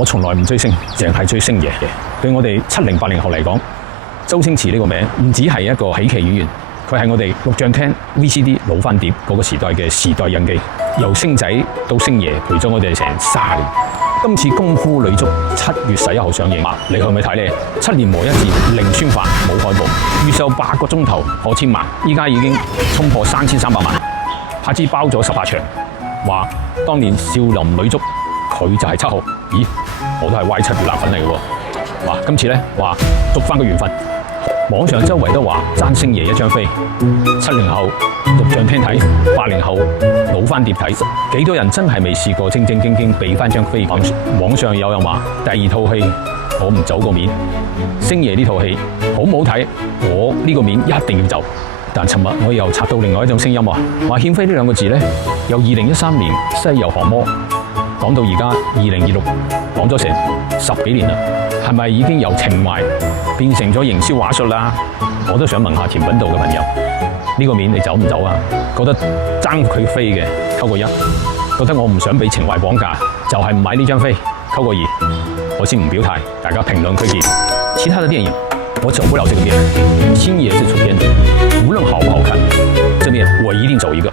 我從來唔追星，淨係追星爺嘅。對我哋70、80後嚟講，周星馳呢個名唔只係一個喜劇演員，佢係我哋錄像廳 VCD 老翻碟嗰個時代嘅時代印記。由星仔到星爺陪咗我哋成30年。今次功夫女足7月11號上映，你去唔去睇呢？7年磨一劍，零宣發冇海報，預售8個鐘頭破千萬，依家已經衝破3300萬，拍支包咗18場。話當年少林女足佢就係7號，咦？我都係 Y7 月辣粉嚟嘅喎。哇！今次呢，話捉翻個緣分，網上周圍都話爭星爺一張飛，70後錄像廳睇，80後老翻碟睇，幾多人真係未試過正正經經俾翻張飛？網上有人話第2套戲我唔走個面，星爺呢套戲好唔好睇？我呢個面一定要走。但尋日我又插到另外一種聲音話欠飛呢2個字呢，由2013年西遊降魔講到而家2026，講咗成10幾年啦，係咪已經由情懷變成咗營銷話術啦？我都想問下甜品道嘅朋友，呢個面你走唔走啊？覺得爭佢飛嘅扣個1，覺得我唔想俾情懷綁架，就係唔買呢張飛扣個2，我先唔表態，大家評論區見。其他的電影我走不了這個面，星爺是出片的，無論好不好看，這面我一定走一個。